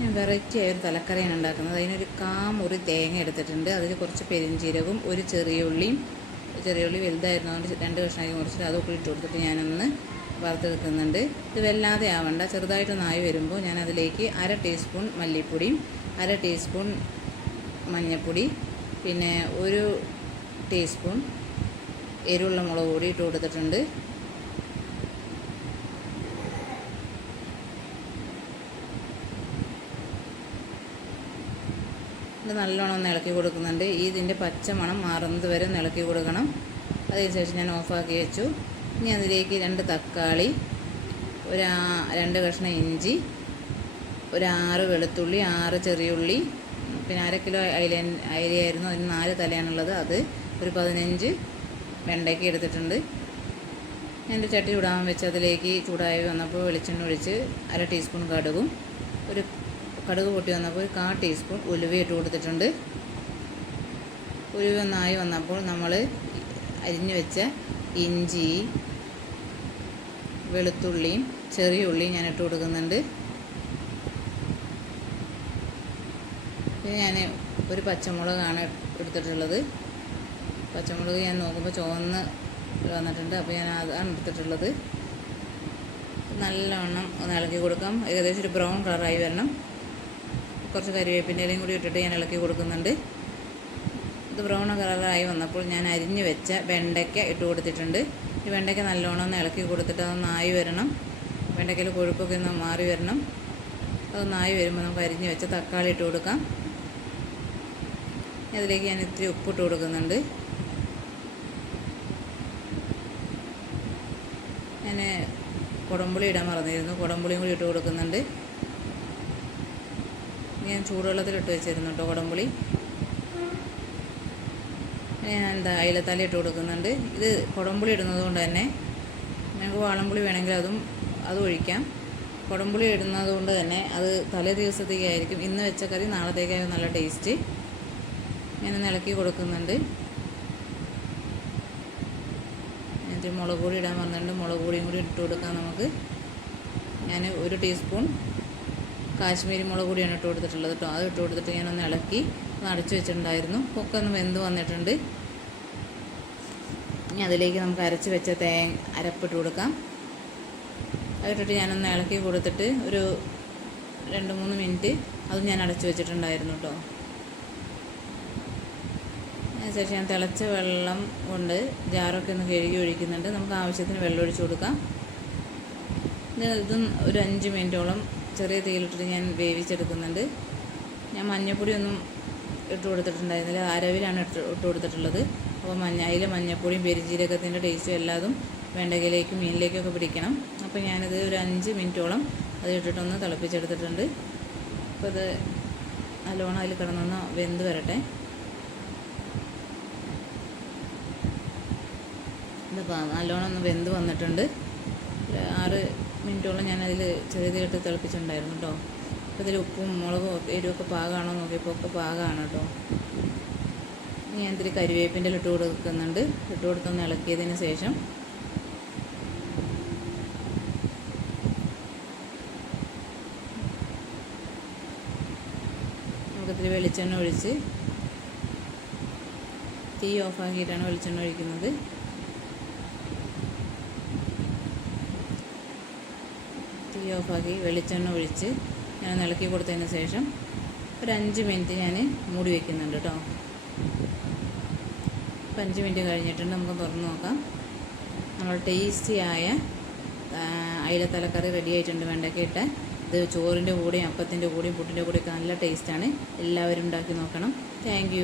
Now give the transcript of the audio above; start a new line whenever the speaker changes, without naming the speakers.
ഞാൻ വെറൈറ്റി ഒരു തലക്കറിയാണ് ഉണ്ടാക്കുന്നത്. അതിനൊരു കാമുറി തേങ്ങ എടുത്തിട്ടുണ്ട്. അതിൽ കുറച്ച് പെരിഞ്ചീരകവും ഒരു ചെറിയ ഉള്ളിയും ചെറിയ ഉള്ളി വലുതായിരുന്നു. അതുകൊണ്ട് രണ്ട് കഷ്ണമായി മുറിച്ചിട്ട് അതൊക്കെ ഇട്ട് കൊടുത്തിട്ട് ഞാനൊന്ന് വറുത്തെടുക്കുന്നുണ്ട്. ഇത് വല്ലാതെ ആവണ്ട. ചെറുതായിട്ടൊന്ന് ആയി വരുമ്പോൾ ഞാൻ അതിലേക്ക് അര ടീസ്പൂൺ മല്ലിപ്പൊടിയും അര ടീസ്പൂൺ മഞ്ഞൾപ്പൊടി പിന്നെ ഒരു ടീസ്പൂൺ എരിവുള്ള മുളക് പൊടി ഇട്ട് കൊടുത്തിട്ടുണ്ട്. ഇത് നല്ലോണം ഇളക്കി കൊടുക്കുന്നുണ്ട്. ഇതിന്റെ പച്ച മണം മാറുന്നത് വരെ ഒന്ന് ഇളക്കി കൊടുക്കണം. അതിനുശേഷം ഞാൻ ഓഫാക്കി വെച്ചു. ഇനി അതിലേക്ക് രണ്ട് തക്കാളി ഒരു രണ്ട് കഷ്ണം ഇഞ്ചി ഒരു ആറ് വെളുത്തുള്ളി ആറ് ചെറിയുള്ളി പിന്നെ അര കിലോ അയില അയിലയായിരുന്നു. അതിന് നാല് തലയാണുള്ളത്. അത് ഒരു പതിനഞ്ച് വെണ്ടയ്ക്ക് എടുത്തിട്ടുണ്ട്. എന്റെ ചട്ടി ചൂടാൻ വെച്ച് അതിലേക്ക് ചൂടായി വന്നപ്പോൾ വെളിച്ചെണ്ണ ഒഴിച്ച് അര ടീസ്പൂൺ കടുകും ഒരു കടുക് പൊട്ടി വന്നപ്പോൾ കാ ടീസ്പൂൺ ഉലുവ ഇട്ട് കൊടുത്തിട്ടുണ്ട്. ഉലുവ ഒന്നായി വന്നപ്പോൾ നമ്മൾ അരിഞ്ഞു വെച്ച ഇഞ്ചി വെളുത്തുള്ളിയും ചെറിയ ഉള്ളിയും ഞാൻ ഇട്ട് കൊടുക്കുന്നുണ്ട്. പിന്നെ ഞാൻ ഒരു പച്ചമുളകാണ് എടുത്തിട്ടുള്ളത്. പച്ചമുളക് ഞാൻ നോക്കുമ്പോൾ ചുവന്ന് വന്നിട്ടുണ്ട്. അപ്പോൾ ഞാൻ അതാണ് എടുത്തിട്ടുള്ളത്. നല്ലവണ്ണം ഒന്ന് ഇളക്കി കൊടുക്കാം. ഏകദേശം ഒരു ബ്രൗൺ കളറായി വരണം. കുറച്ച് കരിവേപ്പിന്റെ ഇലയും കൂടി ഇട്ടിട്ട് ഞാൻ ഇളക്കി കൊടുക്കുന്നുണ്ട്. ഇത് ബ്രൗൺ കളറായി വന്നപ്പോൾ ഞാൻ അരിഞ്ഞ് വെച്ച വെണ്ടയ്ക്ക ഇട്ട് കൊടുത്തിട്ടുണ്ട്. ഈ വെണ്ടയ്ക്ക നല്ലോണം ഒന്ന് ഇളക്കി കൊടുത്തിട്ട് അതൊന്ന് ആയി വരണം. വെണ്ടയ്ക്കയിൽ കൊഴുപ്പൊക്കെ ഒന്ന് മാറി വരണം. അതൊന്ന് ആയി വരുമ്പോൾ നമുക്ക് അരിഞ്ഞ് വെച്ച തക്കാളി ഇട്ട് കൊടുക്കാം. അതിലേക്ക് ഞാൻ ഇത്തിരി ഉപ്പിട്ട് കൊടുക്കുന്നുണ്ട്. ഞാൻ കുടംപുളി ഇടാൻ മറന്നിരുന്നു. കുടംപുളിയും കൂടി ഇട്ട് കൊടുക്കുന്നുണ്ട്. ഞാൻ ചൂടുവെള്ളത്തിലിട്ട് വെച്ചിരുന്നു കേട്ടോ കുടംപുളി. ഞാൻ എന്താ അയിലത്തല ഇട്ട് കൊടുക്കുന്നുണ്ട്. ഇത് കുടംപുളി ഇടുന്നത് കൊണ്ട് തന്നെ ഞങ്ങൾക്ക് വാളംപുളി വേണമെങ്കിൽ അതും അത് ഒഴിക്കാം. കുടംപുളി ഇടുന്നത് കൊണ്ട് തന്നെ അത് തലേ ദിവസത്തേക്കായിരിക്കും. ഇന്ന് വെച്ച കറി നാളത്തേക്കായി നല്ല ടേസ്റ്റ്. ഇങ്ങനെ ഇളക്കി കൊടുക്കുന്നുണ്ട്. എന്നിട്ട് മുളക് പൊടി ഇടാൻ വന്നിട്ടുണ്ട് മുളക് പൊടിയും കൂടി ഇട്ട് കൊടുക്കാം നമുക്ക്. ഞാൻ ഒരു ടീസ്പൂൺ കാശ്മീരി മുളക് പൊടിയാണ് ഇട്ട് കൊടുത്തിട്ടുള്ളത് കേട്ടോ. അത് ഇട്ട് കൊടുത്തിട്ട് ഞാനൊന്ന് ഇളക്കി ഒന്ന് അടച്ചു വെച്ചിട്ടുണ്ടായിരുന്നു. ഒക്കെ ഒന്ന് വെന്ത് വന്നിട്ടുണ്ട്. ഇനി അതിലേക്ക് നമുക്ക് അരച്ച് വെച്ച തേങ്ങ അരപ്പിട്ട് കൊടുക്കാം. അതിട്ടിട്ട് ഞാനൊന്ന് ഇളക്കി കൊടുത്തിട്ട് ഒരു രണ്ട് മൂന്ന് മിനിറ്റ് അതും ഞാൻ അടച്ചു വെച്ചിട്ടുണ്ടായിരുന്നു കേട്ടോ. അതിനുശേഷം ഞാൻ തിളച്ച വെള്ളം കൊണ്ട് ജാറൊക്കെ ഒന്ന് കഴുകി ഒഴിക്കുന്നുണ്ട്. നമുക്ക് ആവശ്യത്തിന് വെള്ളം ഒഴിച്ചു കൊടുക്കാം. ഇതും ഒരു അഞ്ച് മിനിറ്റോളം ചെറിയ തീയിലിട്ടിട്ട് ഞാൻ വേവിച്ചെടുക്കുന്നുണ്ട്. ഞാൻ മഞ്ഞപ്പൊടി ഒന്നും ഇട്ട് കൊടുത്തിട്ടുണ്ടായിരുന്നില്ല. അരവിലാണ് ഇട്ട് ഇട്ട് കൊടുത്തിട്ടുള്ളത്. അപ്പോൾ മഞ്ഞ അതിൽ മഞ്ഞപ്പൊടിയും പെരിഞ്ചീരകത്തിന്റെ ടേസ്റ്റും എല്ലാതും വെണ്ടകയിലേക്കും മീനിലേക്കൊക്കെ പിടിക്കണം. അപ്പോൾ ഞാനിത് ഒരു അഞ്ച് മിനിറ്റോളം അത് ഇട്ടിട്ടൊന്ന് തിളപ്പിച്ചെടുത്തിട്ടുണ്ട്. അപ്പോൾ ഇത് നല്ലോണം അതിൽ കിടന്നൊന്ന് വെന്ത് വരട്ടെ. ഇതിപ്പോൾ നല്ലോണം ഒന്ന് വെന്ത് വന്നിട്ടുണ്ട്. മിനിറ്റോളം ഞാനതിൽ ചെറുതായിട്ട് തിളപ്പിച്ചിട്ടുണ്ടായിരുന്നു കേട്ടോ അപ്പോൾ ഇതിൽ ഉപ്പും മുളകും എരിവൊക്കെ പാകമാണോ നോക്കിയപ്പോൾ ഒക്കെ പാകമാണ് കേട്ടോ ഞാൻ ഇതിൽ കരിവേപ്പിന്റെ ഇട്ട് കൊടുക്കുന്നുണ്ട്. ഇട്ട് കൊടുത്തൊന്ന് ഇളക്കിയതിന് ശേഷം നമുക്കിതിൽ വെളിച്ചെണ്ണ ഒഴിച്ച് തീ ഓഫാക്കിയിട്ടാണ് വെളിച്ചെണ്ണ ഒഴിക്കുന്നത്. തീ ഓഫാക്കി വെളിച്ചെണ്ണ ഒഴിച്ച് ഞാൻ ഇളക്കി കൊടുത്തതിന് ശേഷം ഒരു അഞ്ച് മിനിറ്റ് ഞാൻ മൂടി വയ്ക്കുന്നുണ്ട് കേട്ടോ. അപ്പോൾ അഞ്ച് മിനിറ്റ് കഴിഞ്ഞിട്ടുണ്ട് നമുക്ക് തുറന്ന് നോക്കാം. നമ്മൾ ടേസ്റ്റിയായ അയിലത്തലക്കറി റെഡി ആയിട്ടുണ്ട് വെണ്ടയ്ക്ക ഇട്ട്. ഇത് ചോറിന്റെ കൂടെയും അപ്പത്തിന്റെ കൂടെയും പുട്ടിന്റെ കൂടെയൊക്കെ നല്ല ടേസ്റ്റാണ് എല്ലാവരും ഉണ്ടാക്കി നോക്കണം. താങ്ക്